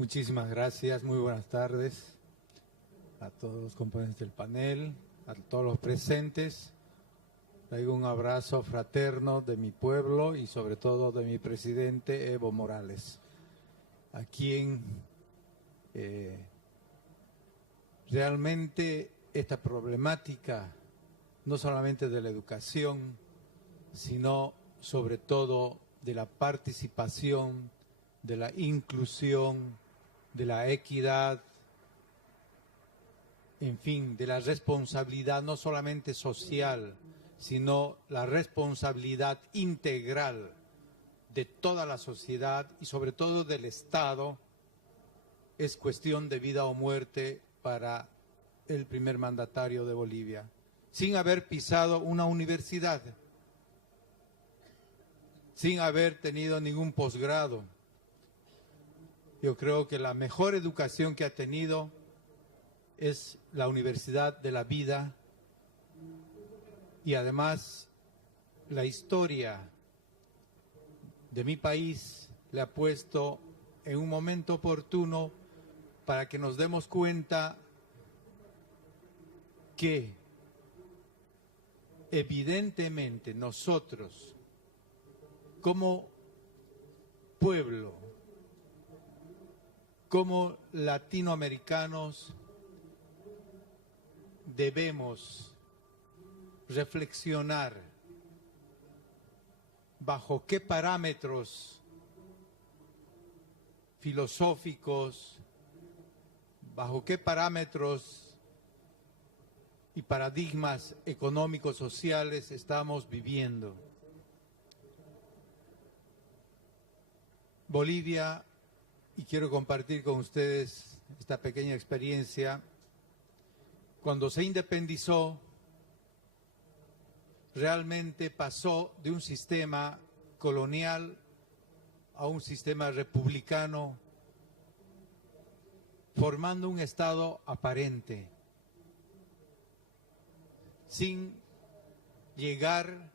Muchísimas gracias, muy buenas tardes a todos los componentes del panel, a todos los presentes. Traigo un abrazo fraterno de mi pueblo y sobre todo de mi presidente Evo Morales, a quien realmente esta problemática, no solamente de la educación, sino sobre todo de la participación, de la inclusión, de la equidad, en fin, de la responsabilidad no solamente social, sino la responsabilidad integral de toda la sociedad y sobre todo del Estado, es cuestión de vida o muerte para el primer mandatario de Bolivia, sin haber pisado una universidad, sin haber tenido ningún posgrado. Yo creo que la mejor educación que ha tenido es la Universidad de la Vida y además la historia de mi país le ha puesto en un momento oportuno para que nos demos cuenta que evidentemente nosotros como pueblo, como latinoamericanos, debemos reflexionar bajo qué parámetros filosóficos, bajo qué parámetros y paradigmas económicos sociales estamos viviendo. Bolivia, y quiero compartir con ustedes esta pequeña experiencia, cuando se independizó, realmente pasó de un sistema colonial a un sistema republicano, formando un Estado aparente, sin llegar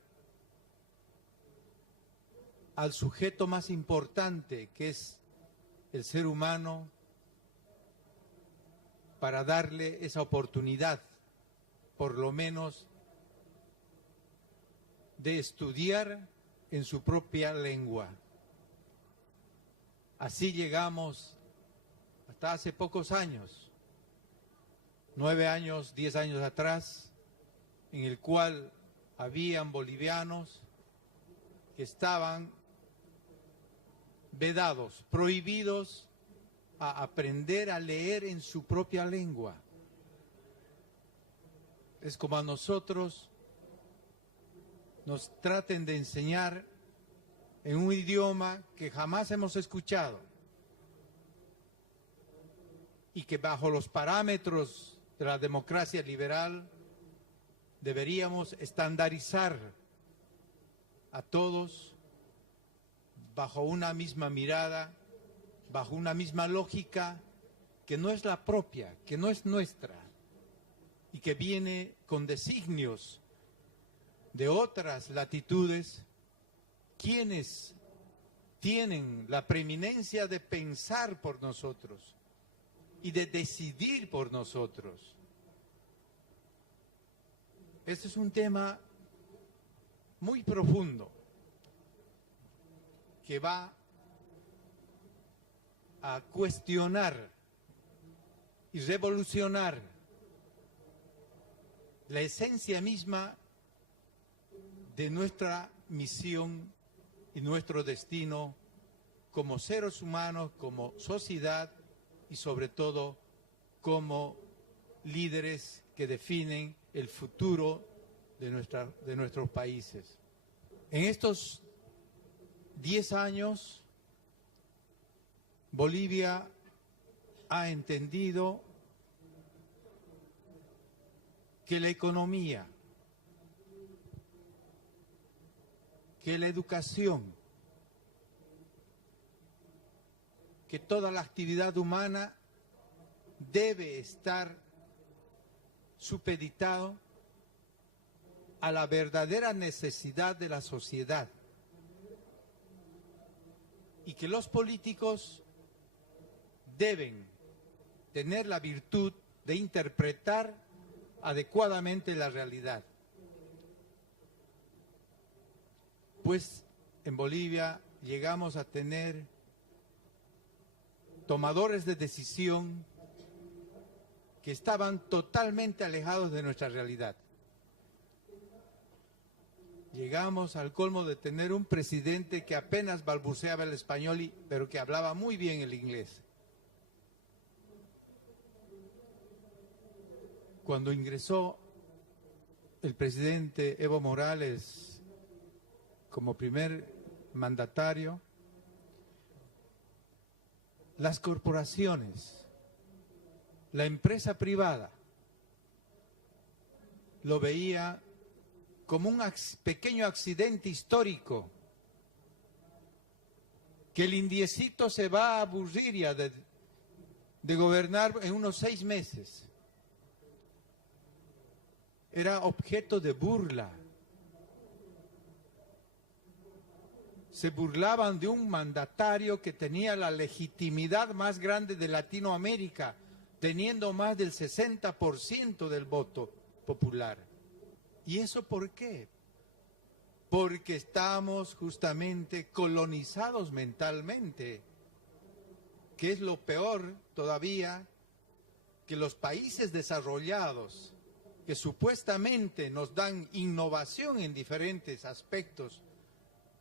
al sujeto más importante, que es el ser humano, para darle esa oportunidad, por lo menos, de estudiar en su propia lengua. Así llegamos hasta hace pocos años, 9 años, 10 años atrás, en el cual habían bolivianos que estaban vedados, prohibidos a aprender a leer en su propia lengua. Es como a nosotros nos traten de enseñar en un idioma que jamás hemos escuchado y que bajo los parámetros de la democracia liberal deberíamos estandarizar a todos bajo una misma mirada, bajo una misma lógica que no es la propia, que no es nuestra y que viene con designios de otras latitudes, quienes tienen la preeminencia de pensar por nosotros y de decidir por nosotros. Este es un tema muy profundo que va a cuestionar y revolucionar la esencia misma de nuestra misión y nuestro destino como seres humanos, como sociedad y sobre todo como líderes que definen el futuro de nuestros países. En estos 10 años, Bolivia ha entendido que la economía, que la educación, que toda la actividad humana debe estar supeditado a la verdadera necesidad de la sociedad y que los políticos deben tener la virtud de interpretar adecuadamente la realidad. Pues en Bolivia llegamos a tener tomadores de decisión que estaban totalmente alejados de nuestra realidad. Llegamos al colmo de tener un presidente que apenas balbuceaba el español, pero que hablaba muy bien el inglés. Cuando ingresó el presidente Evo Morales como primer mandatario, las corporaciones, la empresa privada, lo veía como un pequeño accidente histórico, que el indiecito se va a aburrir ya de gobernar en unos 6 meses. Era objeto de burla. Se burlaban de un mandatario que tenía la legitimidad más grande de Latinoamérica, teniendo más del 60% del voto popular. ¿Y eso por qué? Porque estamos justamente colonizados mentalmente, que es lo peor todavía, que los países desarrollados, que supuestamente nos dan innovación en diferentes aspectos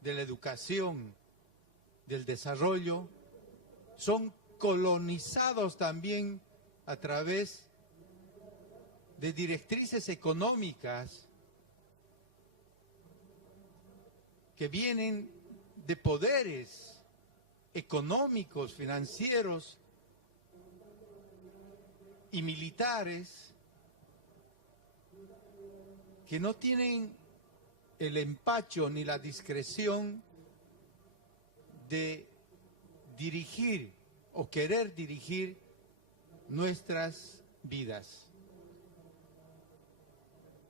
de la educación, del desarrollo, son colonizados también a través de directrices económicas que vienen de poderes económicos, financieros y militares que no tienen el empacho ni la discreción de dirigir o querer dirigir nuestras vidas.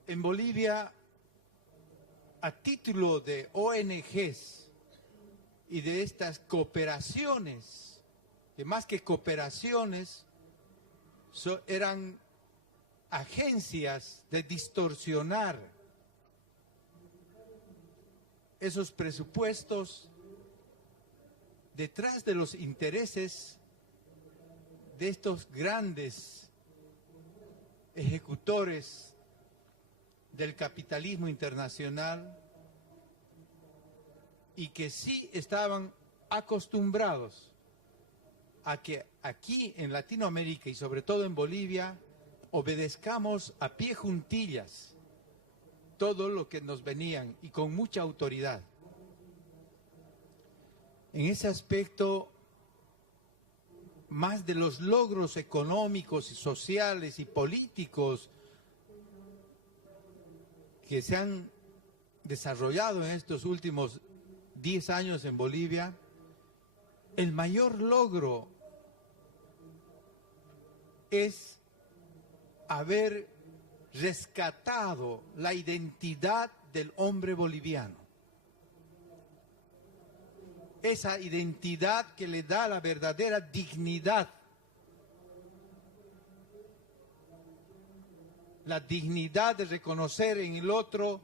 En Bolivia, a título de ONGs y de estas cooperaciones, que más que cooperaciones, eran agencias de distorsionar esos presupuestos detrás de los intereses de estos grandes ejecutores del capitalismo internacional, y que sí estaban acostumbrados a que aquí en Latinoamérica y sobre todo en Bolivia obedezcamos a pie juntillas todo lo que nos venían y con mucha autoridad. En ese aspecto, más de los logros económicos y sociales y políticos que se han desarrollado en estos últimos 10 años en Bolivia, el mayor logro es haber rescatado la identidad del hombre boliviano. Esa identidad que le da la verdadera dignidad. La dignidad de reconocer en el otro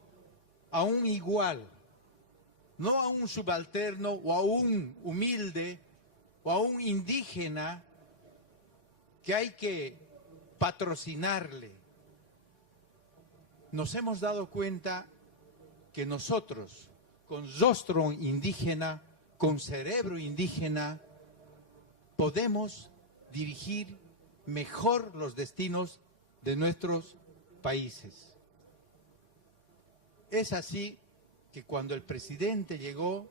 a un igual, no a un subalterno o a un humilde o a un indígena que hay que patrocinarle. Nos hemos dado cuenta que nosotros, con rostro indígena, con cerebro indígena, podemos dirigir mejor los destinos de nuestros países. Es así que cuando el presidente llegó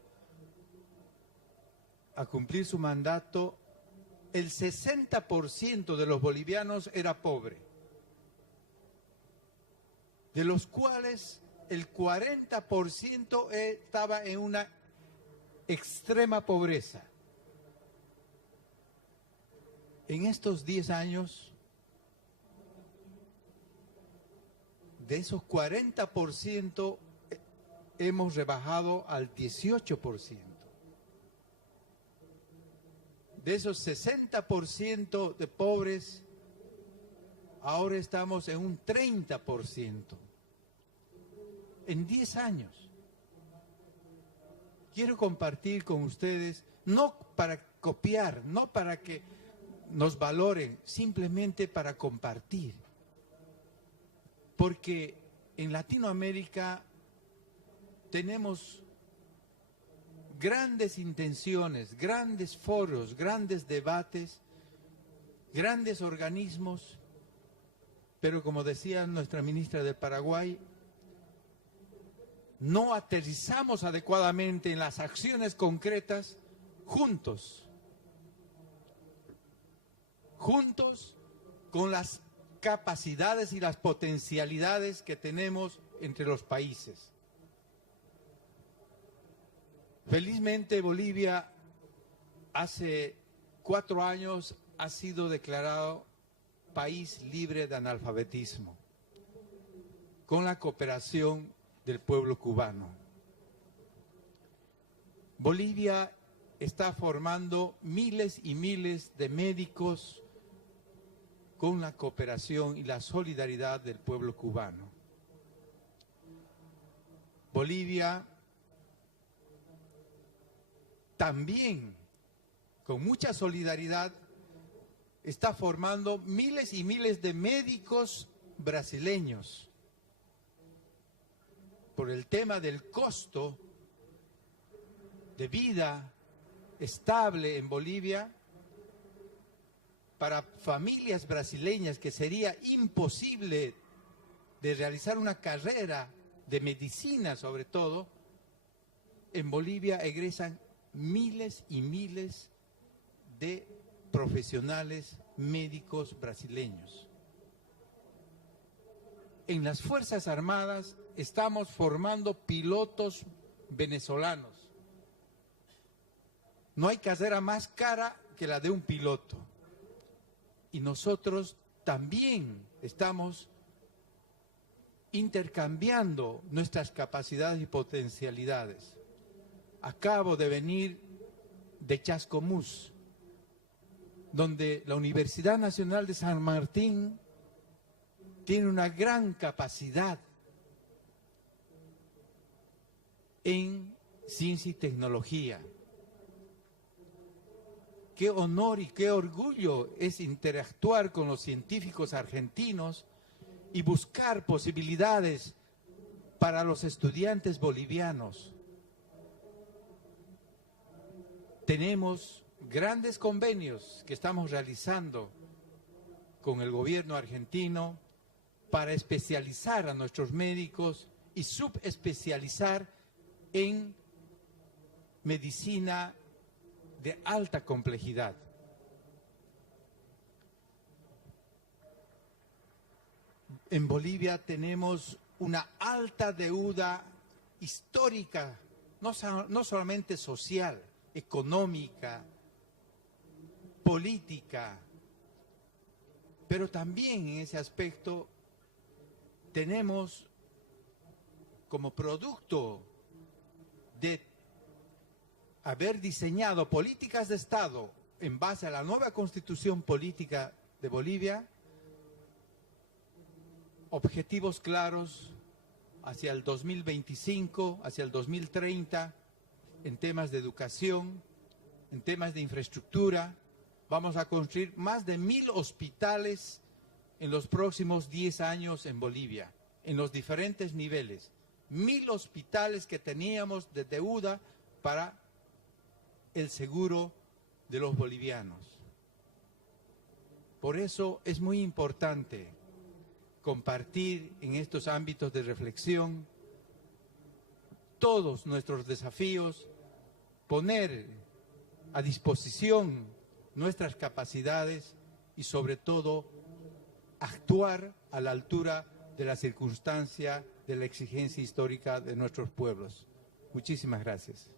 a cumplir su mandato, el 60% de los bolivianos era pobre, de los cuales el 40% estaba en una extrema pobreza. En estos 10 años, de esos 40% hemos rebajado al 18%. De esos 60% de pobres, ahora estamos en un 30%. En 10 años. Quiero compartir con ustedes, no para copiar, no para que nos valoren, simplemente para compartir. Porque en Latinoamérica tenemos grandes intenciones, grandes foros, grandes debates, grandes organismos, pero como decía nuestra ministra de Paraguay, no aterrizamos adecuadamente en las acciones concretas juntos con las capacidades y las potencialidades que tenemos entre los países. Felizmente Bolivia hace 4 años ha sido declarado país libre de analfabetismo, con la cooperación del pueblo cubano. Bolivia está formando miles y miles de médicos con la cooperación y la solidaridad del pueblo cubano. Bolivia también, con mucha solidaridad, está formando miles y miles de médicos brasileños. Por el tema del costo de vida estable en Bolivia, para familias brasileñas que sería imposible de realizar una carrera de medicina sobre todo, en Bolivia egresan miles y miles de profesionales médicos brasileños. En las Fuerzas Armadas estamos formando pilotos venezolanos. No hay carrera más cara que la de un piloto. Y nosotros también estamos intercambiando nuestras capacidades y potencialidades. Acabo de venir de Chascomús, donde la Universidad Nacional de San Martín tiene una gran capacidad en ciencia y tecnología. Qué honor y qué orgullo es interactuar con los científicos argentinos y buscar posibilidades para los estudiantes bolivianos. Tenemos grandes convenios que estamos realizando con el gobierno argentino para especializar a nuestros médicos y subespecializar en medicina de alta complejidad. En Bolivia tenemos una alta deuda histórica, no solamente social, económica, política, pero también en ese aspecto tenemos como producto de haber diseñado políticas de Estado en base a la nueva constitución política de Bolivia, objetivos claros hacia el 2025, hacia el 2030, en temas de educación, en temas de infraestructura. Vamos a construir más de 1000 hospitales en los próximos 10 años en Bolivia, en los diferentes niveles. 1000 hospitales que teníamos de deuda para el seguro de los bolivianos. Por eso es muy importante compartir en estos ámbitos de reflexión todos nuestros desafíos, poner a disposición nuestras capacidades y sobre todo actuar a la altura de la circunstancia, de la exigencia histórica de nuestros pueblos. Muchísimas gracias.